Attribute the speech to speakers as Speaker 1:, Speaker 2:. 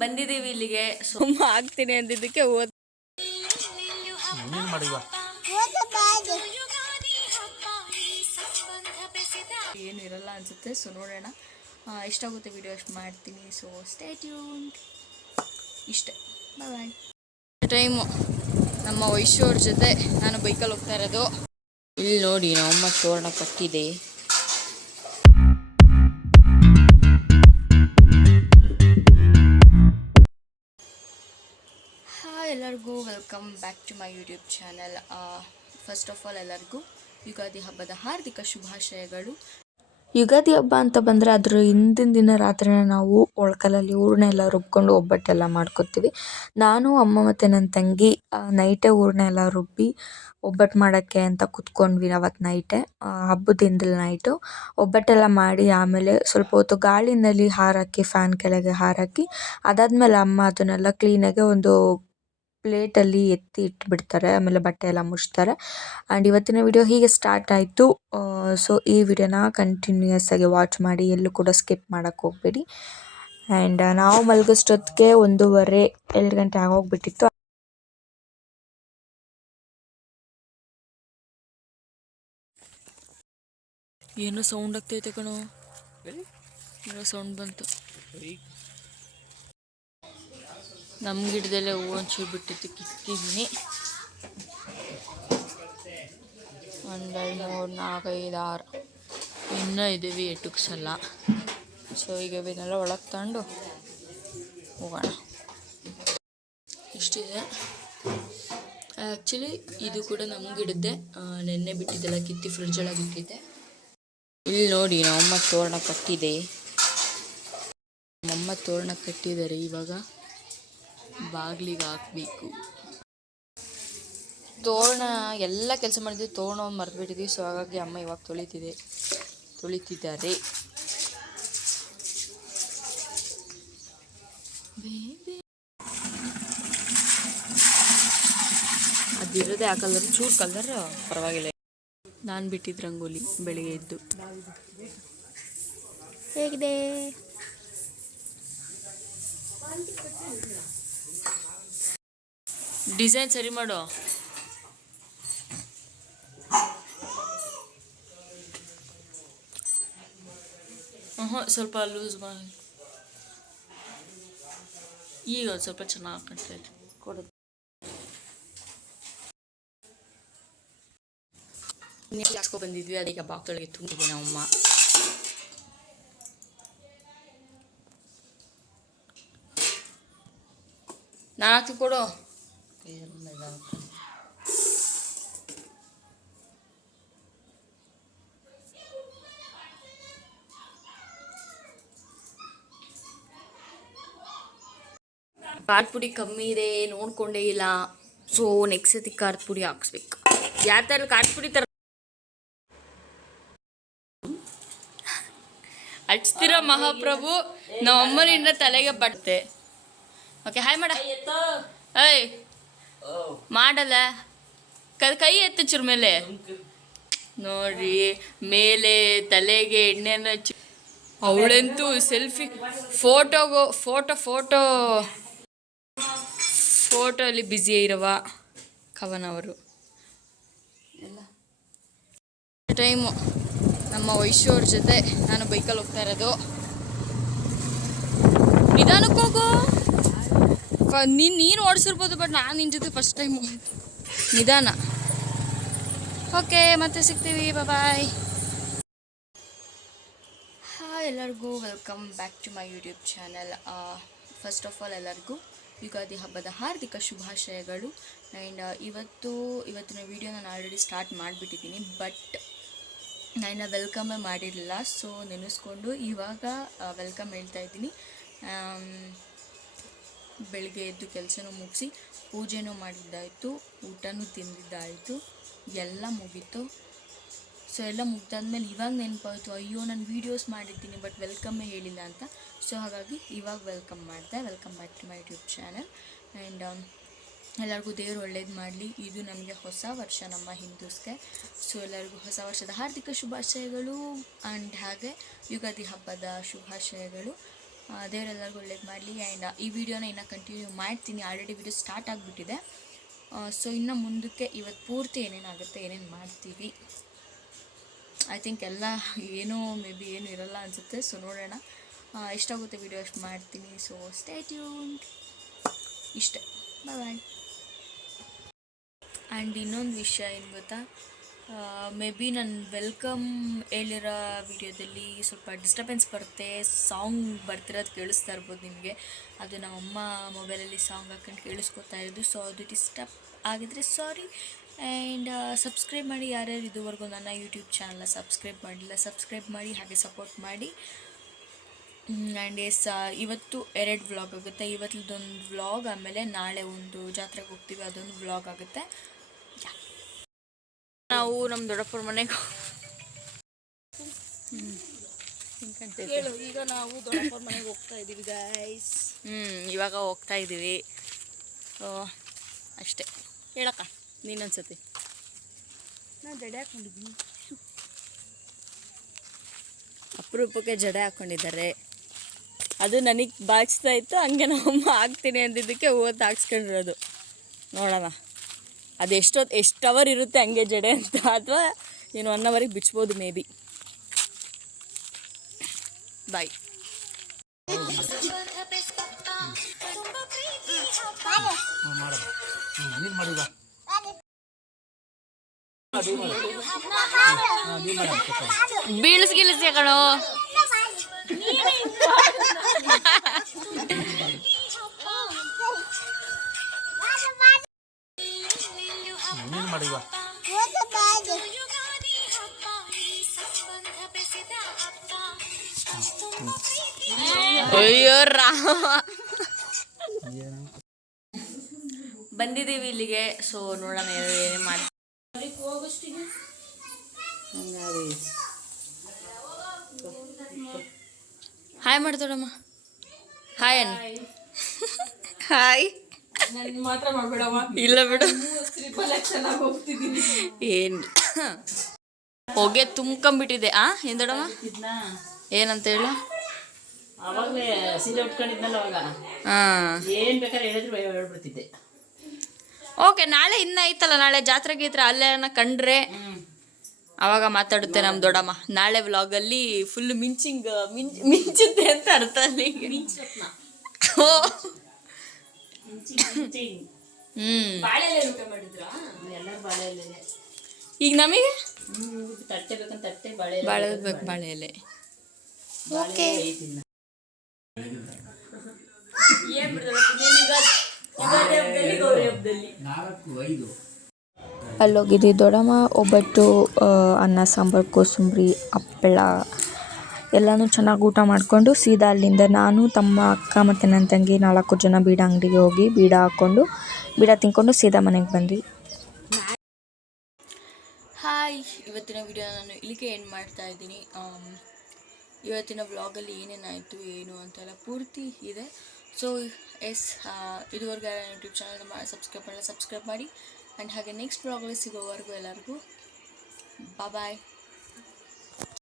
Speaker 1: ಬಂದಿದ್ದೀವಿ ಇಲ್ಲಿಗೆ. ಸುಮ್ಮ ಆಗ್ತೀನಿ ಅಂದಿದ್ದಕ್ಕೆ ಓದ್ ಏನು ಇರಲ್ಲ ಅನ್ಸುತ್ತೆ ಸೊ ನೋಡೋಣ. ಇಷ್ಟ ಎಷ್ಟಾಗುತ್ತೆ ವಿಡಿಯೋ ಅಷ್ಟು ಮಾಡ್ತೀನಿ ಸೊ ಸ್ಟೇ ಟ್ಯೂನ್ ಇಷ್ಟೇ. ಬಾಯ್ ಟೈಮು ನಮ್ಮ ವೈಶ್ಯವ್ರ ಜೊತೆ ನಾನು ಬೈಕಲ್ಲಿ ಹೋಗ್ತಾ ಇರೋದು. ಇಲ್ಲಿ ನೋಡಿ ನಮ್ಮ ತೋರಣ ಕಟ್ಟಿದೆ. Welcome back to my YouTube channel first of all ಎಲ್ಲರಿಗೂ ಯುಗಾದಿ ಹಬ್ಬದ ಹಾರ್ದಿಕ ಶುಭಾಶಯಗಳು.
Speaker 2: ಯುಗಾದಿ ಹಬ್ಬ ಅಂತ ಬಂದರೆ ಅದ್ರ ಹಿಂದಿನ ದಿನ ರಾತ್ರಿನೇ ನಾವು ಒಳ್ಕಲಲ್ಲಿ ಹೂರ್ಣ ಎಲ್ಲ ರುಬ್ಕೊಂಡು ಒಬ್ಬಟ್ಟೆಲ್ಲ ಮಾಡ್ಕೊತೀವಿ. ನಾನು, ಅಮ್ಮ ಮತ್ತು ನನ್ನ ತಂಗಿ ನೈಟೇ ಹೂರ್ಣ ಎಲ್ಲ ರುಬ್ಬಿ ಒಬ್ಬಟ್ಟು ಮಾಡೋಕ್ಕೆ ಅಂತ ಕುತ್ಕೊಂಡ್ವಿ ಅವತ್ತು ನೈಟೇ ಹಬ್ಬದ ಹಿಂದಿನ ನೈಟು ಒಬ್ಬಟ್ಟೆಲ್ಲ ಮಾಡಿ ಆಮೇಲೆ ಸ್ವಲ್ಪ ಹೊತ್ತು ಗಾಳಿನಲ್ಲಿ ಹಾರಾಕಿ ಫ್ಯಾನ್ ಕೆಳಗೆ ಹಾರಾಕಿ, ಅದಾದಮೇಲೆ ಅಮ್ಮ ಅದನ್ನೆಲ್ಲ ಕ್ಲೀನಾಗೆ ಒಂದು ಪ್ಲೇಟಲ್ಲಿ ಎತ್ತಿ ಇಟ್ಬಿಡ್ತಾರೆ, ಆಮೇಲೆ ಬಟ್ಟೆ ಎಲ್ಲ ಮುಚ್ತಾರೆ. ಆ್ಯಂಡ್ ಇವತ್ತಿನ ವಿಡಿಯೋ ಹೀಗೆ ಸ್ಟಾರ್ಟ್ ಆಯಿತು. ಸೊ ಈ ವಿಡಿಯೋನ ಕಂಟಿನ್ಯೂಯಸ್ ಆಗಿ ವಾಚ್ ಮಾಡಿ, ಎಲ್ಲೂ ಕೂಡ ಸ್ಕಿಪ್ ಮಾಡೋಕ್ಕೆ ಹೋಗಬೇಡಿ. ಆ್ಯಂಡ್ ನಾವು ಮಲಗಿಸ್ಟೊತ್ತಿಗೆ ಒಂದೂವರೆ, ಎರಡು ಗಂಟೆ ಆಗೋಗ್ಬಿಟ್ಟಿತ್ತು.
Speaker 1: ಏನೋ ಸೌಂಡ್ ಆಗ್ತೈತೆ ಕಣೋ? ಸೌಂಡ್ ಬಂತು. ನಮ್ಮ ಗಿಡದಲ್ಲೇ ಹೂವು ಒಂಚೂರು ಬಿಟ್ಟಿತ್ತು, ಕಿತ್ತಿದ್ದೀನಿ. ಒಂದು ಎರಡು ಮೂರು ನಾಲ್ಕು ಐದು ಆರು. ಇನ್ನೂ ಇದ್ದೀವಿ ಎಟುಕ್ಸಲ್ಲ ಸೊ ಈಗ ಇವನ್ನೆಲ್ಲ ಒಳಗೆ ತಗೊಂಡು ಹೋಗೋಣ. ಇಷ್ಟಿದೆ. ಆ್ಯಕ್ಚುಲಿ ಇದು ಕೂಡ ನಮ್ಮ ಗಿಡದ್ದೆ ನೆನ್ನೆ ಬಿಟ್ಟಿದ್ದೆಲ್ಲ ಕಿತ್ತಿ ಫ್ರಿಡ್ಜೊಳಗೆ ಇಟ್ಟಿದ್ದೆ. ಇಲ್ಲಿ ನೋಡಿ, ನಮ್ಮಮ್ಮ ತೋರಣ ಕಟ್ಟಿದೆ. ನಮ್ಮಮ್ಮ ತೋರಣ ಕಟ್ಟಿದ್ದಾರೆ ಇವಾಗ. ಬಾಗಿಲಿಗೆ ಹಾಕಬೇಕು. ತೋರಣ, ಎಲ್ಲ ಕೆಲಸ ಮಾಡಿದ್ವಿ, ತೋರಣ ಒಂದು ಮರೆತುಬಿಟ್ಟಿದ್ವಿ ಸೊ ಹಾಗಾಗಿ ಅಮ್ಮ ಇವಾಗ ತೊಳಿತಿದೆ. ತೊಳಿತಿದ್ದಾರೆ. ಅದಿರೋದೇ ಆ ಕಲರ್ ಚೂರು ಕಲರ್ ಪರವಾಗಿಲ್ಲ. ನಾನು ಬಿಟ್ಟಿದ್ದು ರಂಗೋಲಿ ಬೆಳಿಗ್ಗೆ ಎದ್ದು. ಹೇಗಿದೆ? ಡಿಸೈನ್ ಸರಿ ಮಾಡು. ಹ್ಞೂ ಸ್ವಲ್ಪ ಲೂಸ್ ಮಾಡಿ. ಈಗ ಸ್ವಲ್ಪ ಚೆನ್ನಾಗಿ ಕಾಣ್ತೈತೆ ಕೊಡು. ನೀರು ಹಾಕ್ಸ್ಕೊ ಬಂದಿದ್ವಿ, ಅದೀಗ ಒಳಗೆ ತುಂಬಿದೆ ನಮ್ಮಮ್ಮ ನಾನು ಹಾಕಿ ಕೊಡು. ಖಾರದ ಪುಡಿ ಕಮ್ಮಿ ಇದೆ ನೋಡ್ಕೊಂಡೇ ಇಲ್ಲ. ಸೊ ನೆಕ್ಸ್ಟ್ ಸತಿ ಖಾರದ ಪುಡಿ ಹಾಕ್ಸ್ಬೇಕು. ಯಾವ ಥರ ಖಾರದ ಪುಡಿ ತರ ಹಚ್ತಿರೋ ಮಹಾಪ್ರಭು ನಮ್ಮ ಅಮ್ಮನಿಂದ ತಲೆಗೆ ಬಡ್ತೆ ಓಕೆ ಹಾಯ್ ಮಾಡ. ಏಯ್ ಮಾಡಲ್ಲ. ಕ- ಕೈ ಎತ್ತು ಚುರ್ ಮೇಲೆ. ನೋಡ್ರಿ ಮೇಲೆ ತಲೆಗೆ ಎಣ್ಣೆನ ಅವಳಂತೂ ಸೆಲ್ಫಿ ಫೋಟೋಗೋ ಫೋಟೋ ಫೋಟೋ ಫೋಟೋ ಅಲ್ಲಿ ಬ್ಯುಸಿ ಇರುವ ಕವನ್ ಅವರು. ಎಲ್ಲ ಟೈಮು ನಮ್ಮ ವೈಶ್ಯವ್ರ ಜೊತೆ ನಾನು ಬೈಕಲ್ಲಿ ಹೋಗ್ತಾ ಇರೋದು. ನಿಧಾನಕ್ಕೆ ಹೋಗು. ನೀನ್ ನೀನು ಓಡಿಸಿರ್ಬೋದು ಬಟ್ ನಾನು ನಿನ್ನ ಜೊತೆ ಫಸ್ಟ್ ಟೈಮ್ ನಿಧಾನ. ಓಕೆ ಮತ್ತೆ ಸಿಗ್ತೀವಿ. ಬಾಯ್ ಹಾಯ್ ಎಲ್ಲರಿಗೂ welcome back to my YouTube channel first of all ಎಲ್ಲರಿಗೂ ಯುಗಾದಿ ಹಬ್ಬದ ಹಾರ್ದಿಕ ಶುಭಾಶಯಗಳು. ಆ್ಯಂಡ್ ಇವತ್ತು ಇವತ್ತಿನ ವಿಡಿಯೋ ನಾನು ಆಲ್ರೆಡಿ ಸ್ಟಾರ್ಟ್ ಮಾಡಿಬಿಟ್ಟಿದ್ದೀನಿ ಬಟ್ ನಾನು ವೆಲ್ಕಮೇ ಮಾಡಿರಲಿಲ್ಲ. ಸೊ ನೆನೆಸ್ಕೊಂಡು ಇವಾಗ ವೆಲ್ಕಮ್ ಹೇಳ್ತಾ ಇದ್ದೀನಿ. ಆಮ್, ಬೆಳಿಗ್ಗೆ ಎದ್ದು ಕೆಲಸನೂ ಮುಗಿಸಿ ಪೂಜೆನೂ ಮಾಡಿದ್ದಾಯಿತು, ಊಟನೂ ತಿಂದಿದ್ದಾಯಿತು, ಎಲ್ಲ ಮುಗೀತು. ಸೊ ಎಲ್ಲ ಮುಗ್ದಾದ್ಮೇಲೆ ಇವಾಗ ನೆನಪಾಯಿತು, ಅಯ್ಯೋ, ನಾನು ವೀಡಿಯೋಸ್ ಮಾಡಿದ್ದೀನಿ ಬಟ್ ವೆಲ್ಕಮ್ಮೇ ಹೇಳಿಲ್ಲ ಅಂತ. ಸೊ ಹಾಗಾಗಿ ಇವಾಗ ವೆಲ್ಕಮ್ ಮಾಡಿದೆ welcome back to my YouTube channel and ಎಲ್ಲರಿಗೂ ದೇವರು ಒಳ್ಳೇದು ಮಾಡಲಿ. ಇದು ನಮಗೆ ಹೊಸ ವರ್ಷ, ನಮ್ಮ ಹಿಂದೂಸ್ಗೆ. ಸೊ ಎಲ್ಲರಿಗೂ ಹೊಸ ವರ್ಷದ ಹಾರ್ದಿಕ ಶುಭಾಶಯಗಳು. ಆ್ಯಂಡ್ ಹಾಗೆ ಯುಗಾದಿ ಹಬ್ಬದ ಶುಭಾಶಯಗಳು. ದೇವರೆಲ್ಲರಿಗೂ ಒಳ್ಳೇದು ಮಾಡಲಿ ಆ್ಯಂಡ್ ಈ ವಿಡಿಯೋನ ಇನ್ನೂ ಕಂಟಿನ್ಯೂ ಮಾಡ್ತೀನಿ. ಆಲ್ರೆಡಿ ವಿಡಿಯೋ ಸ್ಟಾರ್ಟ್ ಆಗಿಬಿಟ್ಟಿದೆ. ಸೊ ಇನ್ನು ಮುಂದಕ್ಕೆ ಇವತ್ತು ಪೂರ್ತಿ ಏನೇನಾಗುತ್ತೆ ಏನೇನು ಮಾಡ್ತೀವಿ. ಐ ಥಿಂಕ್ ಎಲ್ಲ ಏನೋ ಮೇ ಬಿ ಏನು ಇರಲ್ಲ ಅನಿಸುತ್ತೆ. ಸೊ ನೋಡೋಣ. ಎಷ್ಟಾಗುತ್ತೆ ವಿಡಿಯೋ ಅಷ್ಟು ಮಾಡ್ತೀನಿ. ಸೊ ಸ್ಟೇ ಟ್ಯೂನ್ಡ್ ಇಷ್ಟೇ. ಬಾಯ್ ಬಾಯ್ ಆ್ಯಂಡ್ ಇನ್ನೊಂದು ವಿಷಯ ಏನು ಗೊತ್ತಾ? ಮೇ ಬಿ ನಾನು ವೆಲ್ಕಮ್ ಹೇಳಿರೋ ವಿಡಿಯೋದಲ್ಲಿ ಸ್ವಲ್ಪ ಡಿಸ್ಟರ್ಬೆನ್ಸ್ ಬರುತ್ತೆ ಸಾಂಗ್ ಬರ್ತಿರೋದು ಕೇಳಿಸ್ತಾ ಇರ್ಬೋದು ನಿಮಗೆ. ಅದು ನಮ್ಮಮ್ಮ ಮೊಬೈಲಲ್ಲಿ ಸಾಂಗ್ ಹಾಕೊಂಡು ಕೇಳಿಸ್ಕೊತಾ ಇರೋದು ಸೊ ಅದು ಡಿಸ್ಟರ್ಬ್ ಆಗಿದ್ರೆ ಸಾರಿ ಆ್ಯಂಡ್ ಸಬ್ಸ್ಕ್ರೈಬ್ ಮಾಡಿ ಯಾರ್ಯಾರು ಇದುವರೆಗೂ ನನ್ನ ಯೂಟ್ಯೂಬ್ ಚಾನಲ್ನ ಸಬ್ಸ್ಕ್ರೈಬ್ ಮಾಡಿಲ್ಲ ಸಬ್ಸ್ಕ್ರೈಬ್ ಮಾಡಿ, ಹಾಗೆ ಸಪೋರ್ಟ್ ಮಾಡಿ. ಆ್ಯಂಡ್ ಎಸ್ ಇವತ್ತು ಎರಡು ವ್ಲಾಗ್ ಆಗುತ್ತೆ. ಇವತ್ತೊಂದು ವ್ಲಾಗ್ ಆಮೇಲೆ ನಾಳೆ ಒಂದು ಜಾತ್ರೆಗೆ ಹೋಗ್ತೀವಿ, ಅದೊಂದು ವ್ಲಾಗ್ ಆಗುತ್ತೆ. ನಾವು ನಮ್ಮ ದೊಡ್ಡಪ್ಪರ ಮನೆಗೆ.
Speaker 3: ಹೇಳು ಈಗ ನಾವು ದೊಡ್ಡಪ್ಪರ ಮನೆಗೆ ಹೋಗ್ತಾ ಇದೀವಿ ಗಾಯ್ಸ್
Speaker 1: ಹ್ಞೂ ಇವಾಗ ಹೋಗ್ತಾ ಇದ್ದೀವಿ ಅಷ್ಟೇ. ಹೇಳಕ್ಕ ನೀನೊಂದ್ಸತಿ.
Speaker 3: ನಾನು ಜಡೆ ಹಾಕೊಂಡಿದ್ದೀನಿ.
Speaker 1: ಅಪರೂಪಕ್ಕೆ ಜಡೆ ಹಾಕೊಂಡಿದ್ದಾರೆ. ಅದು ನನಗೆ ಬಾಚ್ತಾ ಇತ್ತು ಹಂಗೆ ನಮ್ಮ ಹಾಕ್ತೀನಿ ಅಂದಿದ್ದಕ್ಕೆ ಓದ್ ಹಾಕ್ಸ್ಕೊಂಡಿರೋದು. ನೋಡೋಣ ಅದು ಎಷ್ಟೊತ್ತು ಎಷ್ಟು ಅವರ್ ಇರುತ್ತೆ ಹಂಗೆ ಜಡೆ ಅಂತ, ಅಥವಾ ನೀನು ಒನ್ ಅವರಿಗೆ ಬಿಚ್ಬೋದು ಮೇ ಬಿ ಬಾಯ್
Speaker 4: ಬೀಳ್ಸ್ ಮಾಡಮ್ಮ ಹ್ಞೂ ಮಾಡಿ
Speaker 1: ಅಯ್ಯೋ ರಾಮ. ಬಂದಿದ್ದೀವಿ ಇಲ್ಲಿಗೆ. ಸೊ ನೋಡೋಣ ಏನೇ ಮಾಡಿ ಹಾಯ್ ಮಾಡ್ತೋಡಮ್ಮ ಹಾಯ್ ಅನ್. ಹಾಯ್
Speaker 3: ಮಾತ್ರ ಮಾಡ್ಬೇಡವ
Speaker 1: ಇಲ್ಲ ಬಿಡು.
Speaker 3: ಚೆನ್ನಾಗಿ ಹೋಗ್ತಿದ್ದೀನಿ
Speaker 1: ಏನು? ಹೊಗೆ ತುಂಬ್ಕೊಂಬಿಟ್ಟಿದೆ. ಆ ಎಂದಡವ ದೊಡಮ್ಮ ಏನಂತ ಹೇಳು?
Speaker 3: ಅವಾಗಲೇ ಸೀರೆ ಉಟ್ಕೊಂಡಿದ್ನಲ್ಲ ಅವಾಗ.
Speaker 1: ಹಾಂ.
Speaker 3: ಏನ್ ಬೇಕಾದ್ರೆ ಹೇಳಿದ್ರು ಹೇಳ್ಬಿಡ್ತಿದ್ದೆ.
Speaker 1: ಓಕೆ ನಾಳೆ ಇನ್ನ ಐತಲ್ಲ. ನಾಳೆ ಜಾತ್ರೆ ಗೀತ್ರೆ ಅಲ್ಲೇನ ಕಂಡ್ರೆ ಅವಾಗ ಮಾತಾಡುತ್ತೆ ನಮ್ಮ ದೊಡ್ಡಮ್ಮ. ನಾಳೆ ವ್ಲಾಗಲ್ಲಿ ಫುಲ್ ಮಿಂಚಿಂಗ್ ಮಿಂಚ್ ಮಿಂಚುತ್ತೆ ಅಂತ ಅರ್ಥ ಅಲ್ಲಿ ಓ.
Speaker 3: ಬಾಳೆಲೆ ಮಾಡಿದ್ರಾ
Speaker 1: ಈಗ ನಮಗೆ
Speaker 3: ತಟ್ಟೆ ಬೇಕಂತ ಬಾಳೆ
Speaker 1: ಬಾಳೆ
Speaker 2: ದೊಡ್ಡಮ್ಮ ಒಬ್ಬಟ್ಟು ಅನ್ನ ಸಾಂಬಾರು ಕೋಸಂಬರಿ ಹಪ್ಪಳ ಎಲ್ಲನೂ ಚೆನ್ನಾಗಿ ಊಟ ಮಾಡಿಕೊಂಡು ಸೀದಾ ಅಲ್ಲಿಂದ ನಾನು, ತಮ್ಮ ಅಕ್ಕ ಮತ್ತು ನನ್ನ ತಂಗಿ ನಾಲ್ಕು ಜನ ಬೀಡ ಅಂಗಡಿಗೆ ಹೋಗಿ ಬೀಡ ಹಾಕ್ಕೊಂಡು, ಬೀಡ ತಿನ್ಕೊಂಡು ಸೀದಾ ಮನೆಗೆ ಬಂದ್ವಿ.
Speaker 1: ಹಾಯ್, ಇವತ್ತಿನ ವಿಡಿಯೋ ನಾನು ಇಲ್ಲಿಗೆ ಏನು ಮಾಡ್ತಾ ಇದ್ದೀನಿ. ಇವತ್ತಿನ ವ್ಲಾಗಲ್ಲಿ ಏನೇನಾಯಿತು, ಏನು ಅಂತೆಲ್ಲ ಪೂರ್ತಿ ಇದೆ. ಸೊ ಎಸ್ ಇದುವರೆಗೆ ಯೂಟ್ಯೂಬ್ ಚಾನಲ್ ಸಬ್ಸ್ಕ್ರೈಬ್ ಮಾಡಲ್ಲ ಸಬ್ಸ್ಕ್ರೈಬ್ ಮಾಡಿ. ಆ್ಯಂಡ್ ಹಾಗೆ ನೆಕ್ಸ್ಟ್ ವ್ಲಾಗಲ್ಲಿ ಸಿಗೋವರೆಗೂ ಎಲ್ಲರಿಗೂ ಬಾಯ್